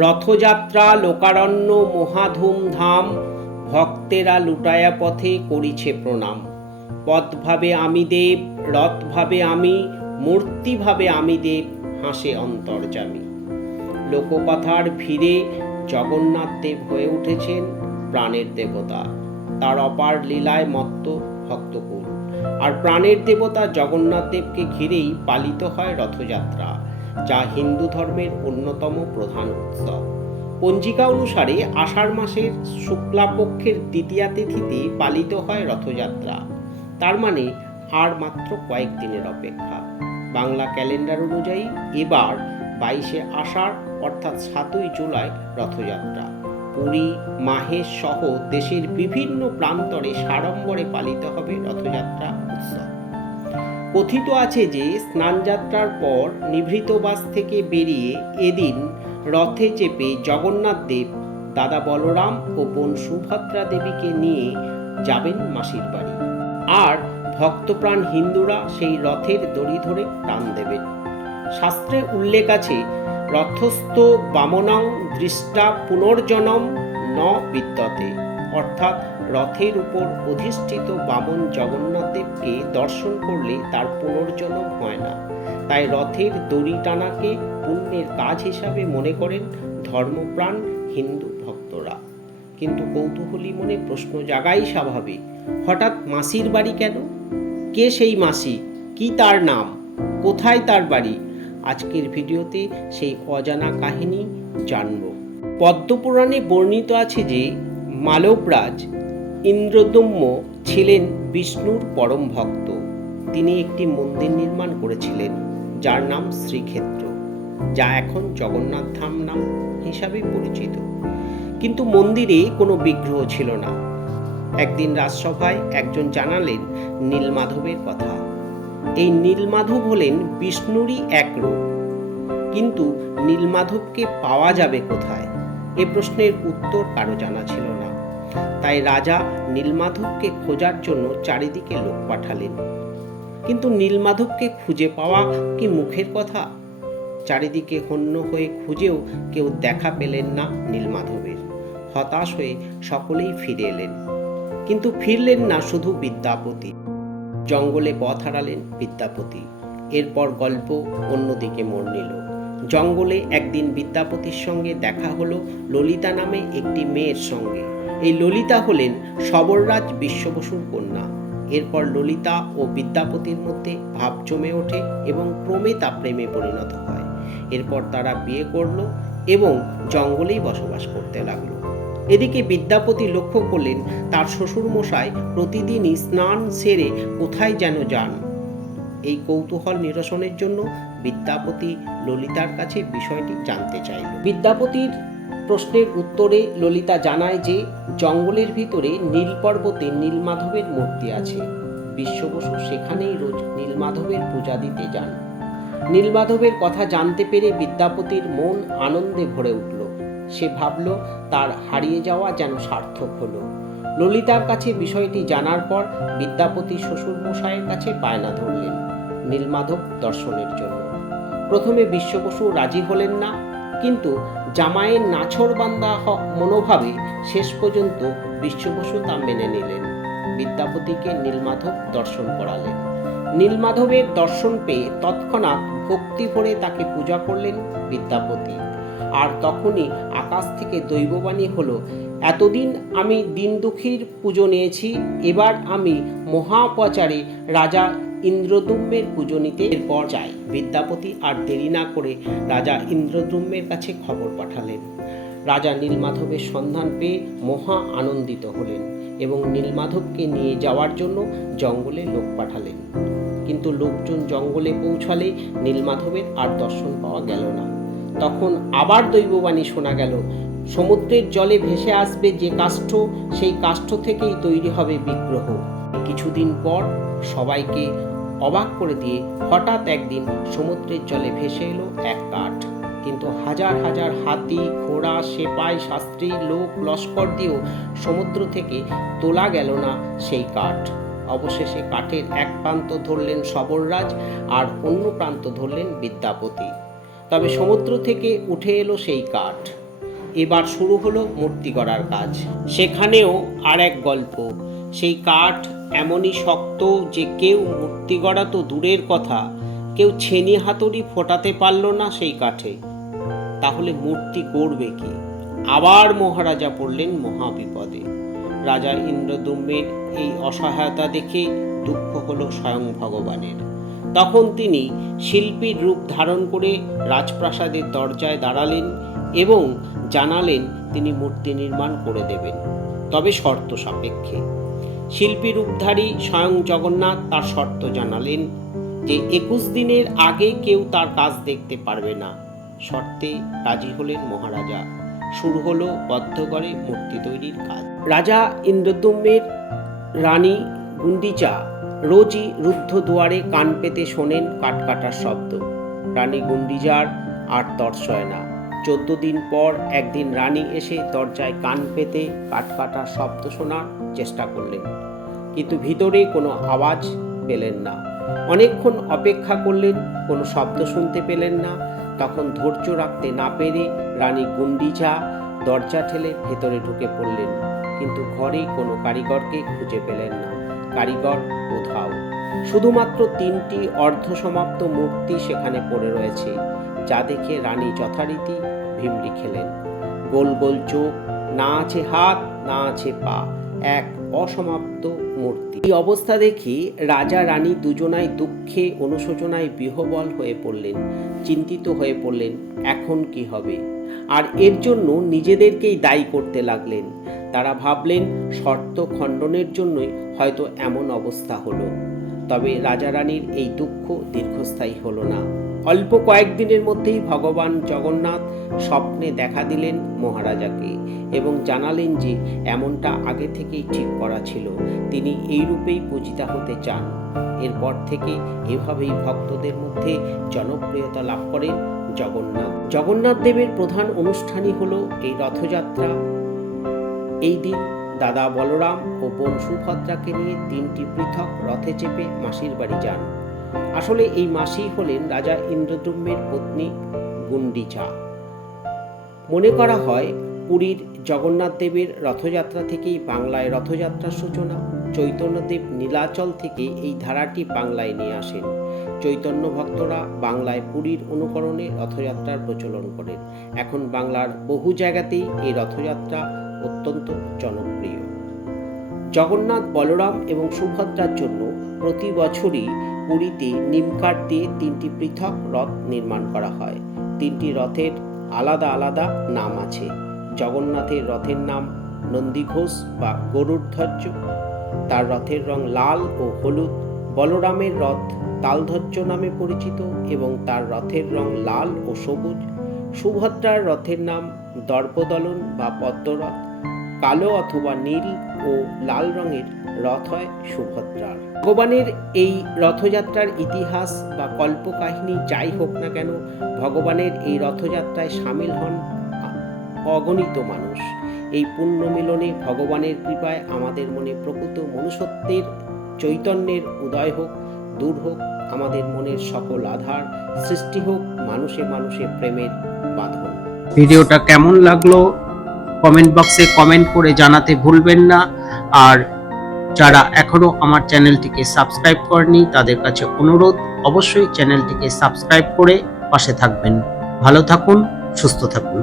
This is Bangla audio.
রথযাত্রা, লোকারণ্য, মহাধুমধাম, ভক্তেরা লুটায়া পথে করিছে প্রণাম। পথ ভাবে আমি দেব রথ ভাবে আমি মূর্তি ভাবে আমি দেব, হাসে অন্তর্জামী লোককথার ভিড়ে জগন্নাথ দেব হয়ে উঠেছেন প্রাণের দেবতা। তার অপার লীলায় মত্ত ভক্তকুল। আর প্রাণের দেবতা জগন্নাথ দেবকে ঘিরেই পালিত হয় রথযাত্রা। যা হিন্দু ধর্মের অন্যতম প্রধান উৎসব। পঞ্জিকা অনুসারে আষাঢ় মাসের শুক্লাপক্ষের দ্বিতীয়া তিথিতে পালিত হয় রথযাত্রা। তার মানে আর মাত্র কয়েক দিনের অপেক্ষা। বাংলা ক্যালেন্ডার অনুযায়ী এবার বাইশে আষাঢ়, অর্থাৎ সাতই জুলাই রথযাত্রা। পুরী, মাহেশ সহ দেশের বিভিন্ন প্রান্তরে সাড়ম্বরে পালিত হবে রথযাত্রা উৎসব। কথিত আছে যে স্নানযাত্রার পর নিভৃতবাস থেকে বেরিয়ে এদিন রথে চেপে জগন্নাথ দেব, দাদা বলরাম ও বোন সুভদ্রা দেবীকে নিয়ে যাবেন মাসির বাড়ি। আর ভক্তপ্রাণ হিন্দুরা সেই রথের দড়ি ধরে টান দেবেন। শাস্ত্রে উল্লেখ আছে, রথস্থ বামনাং দৃষ্টা পুনর্জনম ন বিদ্যতে। অর্থাৎ রথের উপর অধিষ্ঠিত বামন জগন্নাথ দেবকে দর্শন করলে তার পুনর্জন্ম হয় না। তাই রথের দড়ি টানাকে পুণ্যের কাজ হিসাবে মনে করেন ধর্মপ্রাণ হিন্দু ভক্তরা। কিন্তু কৌতূহলী মনে প্রশ্ন জাগাই স্বাভাবিক। হঠাৎ মাসির বাড়ি কেন? কে সেই মাসি? কি তার নাম? কোথায় তার বাড়ি? আজকের ভিডিওতে সেই অজানা কাহিনী জানব। পদ্মপুরাণে বর্ণিত আছে যে মালবরাজ ইন্দ্রদম্য ছিলেন বিষ্ণুর পরম ভক্ত। তিনি একটি মন্দির নির্মাণ করেছিলেন, যার নাম শ্রীক্ষেত্র, যা এখন জগন্নাথ ধাম নাম হিসাবে পরিচিত। কিন্তু মন্দিরে কোনো বিগ্রহ ছিল না। একদিন রাজসভায় একজন জানালেন নীলমাধবের কথা। এই নীলমাধব হলেন বিষ্ণুরই এক রূপ। কিন্তু নীলমাধবকে পাওয়া যাবে কোথায়? এ প্রশ্নের উত্তর কারও জানা ছিল না। তাই রাজা নীলমাধবকে খোঁজার জন্য চারিদিকে লোক পাঠালেন। কিন্তু নীলমাধবকে খুঁজে পাওয়া কি মুখের কথা? চারিদিকে হন্য হয়ে খুঁজেও কেউ দেখা পেলেন না নীলমাধবের। হতাশ হয়ে সকলেই ফিরে এলেন। কিন্তু ফিরলেন না শুধু বিদ্যাপতি। জঙ্গলে পথ হারালেন বিদ্যাপতি। এরপর গল্প অন্যদিকে মোড় নিল। জঙ্গলে একদিন বিদ্যাপতির সঙ্গে দেখা হলো ললিতা নামে একটি মেয়ের সঙ্গে। এই ললিতা হলেন সবররাজ বিশ্ববসুর কন্যা। এরপর ললিতা ও বিদ্যাপতির মধ্যে ভাব জমে ওঠে এবং ক্রমে তা প্রেমে পরিণত হয়। এরপর তারা বিয়ে করল এবং জঙ্গলেই বসবাস করতে লাগল। এদিকে বিদ্যাপতি লক্ষ্য করলেন তার শ্বশুরমশাই প্রতিদিনই স্নান সেরে কোথায় যেন যান। এই কৌতূহল নিরসনের জন্য বিদ্যাপতি ললিতার কাছে বিষয়টি জানতে চাইল। বিদ্যাপতির প্রশ্নের উত্তরে ললিতা জানায় যে জঙ্গলের ভিতরে নীল পর্বতে নীলমাধবের মূর্তি আছে। বিশ্ববসু সেখানেই রোজ নীলমাধবের পূজা দিতে যান। নীলমাধবের কথা জানতে পেরে বিদ্যাপতির মন আনন্দে ভরে উঠল। সে ভাবল, তার হারিয়ে যাওয়া যেন সার্থক হলো। ললিতার কাছে বিষয়টি জানার পর বিদ্যাপতি শ্বশুরমশাইয়ের কাছে পায়না ধরলেন নীলমাধব দর্শনের জন্য। প্রথমে বিশ্ববসু রাজি হলেন না, কিন্তু জামাইয়ের নাছরবান্দা মনোভাবে শেষ পর্যন্ত বিশ্ববসু তা মেনে নিলেন। বিদ্যাপতিকে নীলমাধব দর্শন করালেন। নীলমাধবের দর্শন পেয়ে তৎক্ষণাৎ ভক্তি ভরে তাকে পূজা করলেন বিদ্যাপতি। আর তখনই আকাশ থেকে দৈববাণী হলো, এতদিন আমি দিন দুঃখীর পুজো নিয়েছি, এবার আমি মহাপচারে রাজা ইন্দ্রদুম্নের পুজো নিতে এরপর যাই। বিদ্যাপতি আর দেরি না করে রাজা ইন্দ্রদুম্নের কাছে খবর পাঠালেন। রাজা নীলমাধবের সন্ধান পেয়ে মহা আনন্দিত হলেন এবং নীলমাধবকে নিয়ে যাওয়ার জন্য জঙ্গলে লোক পাঠালেন। কিন্তু লোকজন জঙ্গলে পৌঁছালে নীলমাধবের আর দর্শন পাওয়া গেল না। তখন আবার দৈববাণী শোনা গেল, সমুদ্রের জলে ভেসে আসবে যে কাষ্ঠ, সেই কাষ্ঠ থেকেই তৈরি হবে বিগ্রহ। কিছুদিন পর সবাইকে অবাক করে দিয়ে হঠাৎ একদিন সমুদ্রের জলে ভেসে এলো এক কাঠ। কিন্তু হাজার হাজার হাতি, ঘোড়া, সেপাই, শাস্ত্রী, লোক, লস্কর দিয়েও সমুদ্র থেকে তোলা গেল না সেই কাঠ। অবশেষে কাঠের এক প্রান্ত ধরলেন সবররাজ আর অন্য প্রান্ত ধরলেন বিদ্যাপতি। তবে সমুদ্র থেকে উঠে এলো সেই কাঠ। এবার শুরু হলো মূর্তি গড়ার কাজ। সেখানেও আর এক গল্প। সেই কাঠ এমনই শক্ত যে কেউ মূর্তি গড়া তো দূরের কথা, কেউ ছেনি হাতুড়ি ফোটাতে পারল না সেই কাঠে। তাহলে মূর্তি গড়বে কি? আবার মহারাজা পড়লেন মহাবিপদে। রাজা ইন্দ্রদম্যের এই অসহায়তা দেখে দুঃখ হলো স্বয়ং ভগবানের। তখন তিনি শিল্পীর রূপ ধারণ করে রাজপ্রাসাদের দরজায় দাঁড়ালেন এবং জানালেন তিনি মূর্তি নির্মাণ করে দেবেন। তবে শর্ত সাপেক্ষে। শিল্পী রূপধারী স্বয়ং জগন্নাথ তার শর্ত জানালেন যে একুশ দিনের আগে কেউ তার কাজ দেখতে পারবে না। শর্তে রাজি হলেন মহারাজা। শুরু হলো বদ্ধগড়ে মূর্তি তৈরির কাজ। রাজা ইন্দ্রদম্যের রানী গুন্ডিচা রোজই রুদ্ধ দুয়ারে কান পেতে শোনেন কাটকাটার শব্দ। রানী গুন্ডিজার আর তর্স না। চোদ্দ দিন পর একদিন রানী এসে দরজায় কান পেতে কাটকাটার শব্দ শোনার চেষ্টা করলেন। কিন্তু ভিতরে কোনো আওয়াজ পেলেন না। অনেকক্ষণ অপেক্ষা করলেন, কোনো শব্দ শুনতে পেলেন না। তখন ধৈর্য রাখতে না পেরে রানী গুন্ডিজা দরজা ঠেলে ভেতরে ঢুকে পড়লেন। কিন্তু ঘরে কোনো কারিগরকে খুঁজে পেলেন না। কারিগর কোথাও শুধুমাত্র তিনটি অর্ধসমাপ্ত মূর্তি সেখানে পড়ে রয়েছে। যা দেখে রানী যথারীতি ভিমড়ি খেলেন। গোল গোল চোখ, না আছে হাত, না আছে পা, এক অসমাপ্ত মূর্তি। এই অবস্থা দেখি রাজা রানী দুজনাই দুঃখে, অনুশোচনায় বিহবল হয়ে পড়লেন, চিন্তিত হয়ে পড়লেন, এখন কি হবে? আর এর জন্য নিজেদেরকেই দায়ী করতে লাগলেন। তারা ভাবলেন, শর্ত খণ্ডনের জন্যই হয়তো এমন অবস্থা হলো। তবে রাজা রানীর এই দুঃখ দীর্ঘস্থায়ী হলো না। অল্প কয়েকদিনের মধ্যেই ভগবান জগন্নাথ স্বপ্নে দেখা দিলেন মহারাজাকে এবং জানালেন যে এমনটা আগে থেকেই ঠিক করা ছিল। তিনি এই রূপেই পূজিতা হতে চান। এরপর থেকে এভাবেই ভক্তদের মধ্যে জনপ্রিয়তা লাভ করেন জগন্নাথ। জগন্নাথ দেবের প্রধান অনুষ্ঠানই হল এই রথযাত্রা। এই দিন দাদা বলরাম ও বোন সুভদ্রাকে নিয়ে তিনটি পৃথক রথে চেপে মাসির বাড়ি যান। আসলে এই মাসি হলেন রাজা ইন্দ্রদ্যুম্নের পত্নী গুন্ডিচা মনে করা হয়, পুরীর জগন্নাথ দেবের রথযাত্রা থেকেই বাংলায় রথযাত্রার সূচনা। চৈতন্যদেব নীলাচল থেকে এই ধারাটি বাংলায় নিয়ে আসেন। চৈতন্য ভক্তরা বাংলায় পুরীর অনুকরণে রথযাত্রার প্রচলন করেন। এখন বাংলার বহু জায়গাতেই এই রথযাত্রা অত্যন্ত জনপ্রিয়। জগন্নাথ, বলরাম এবং সুভদ্রার জন্য প্রতি বছরই পুরীতে নিমকাঠ দিয়ে তিনটি পৃথক রথ নির্মাণ করা হয়। তিনটি রথের আলাদা আলাদা নাম আছে। জগন্নাথের রথের নাম নন্দীঘোষ বা গরুর ধ্বজ তার রথের রং লাল ও হলুদ। বলরামের রথ তালধ্বজ নামে পরিচিত এবং তার রথের রং লাল ও সবুজ। সুভদ্রার রথের নাম দর্পদলন বা পদ্মরথ। কালো অথবা নীল ও লাল রঙের রথ হয় সুভদ্রার। ভগবানের এই রথযাত্রার ইতিহাস বা কল্পকাহিনী যাই হোক না কেন, ভগবানের এই রথযাত্রায় সামিল হন অগণিত মানুষ। এই পুণ্য মিলনে ভগবানের কৃপায় আমাদের মনে প্রকৃত মনুষ্যত্বের, চৈতন্যের উদয় হোক, দূর হোক, আমাদের মনের সকল আধার সৃষ্টি হোক, মানুষে মানুষে প্রেমের বাঁধন। ভিডিওটা কেমন লাগল? কমেন্ট বক্সে কমেন্ট করে জানাতে ভুলবেন না। আর যারা এখনও আমার চ্যানেলটিকে সাবস্ক্রাইব করেনি, তাদের কাছে অনুরোধ, অবশ্যই চ্যানেলটিকে সাবস্ক্রাইব করে পাশে থাকবেন। ভালো থাকুন, সুস্থ থাকুন।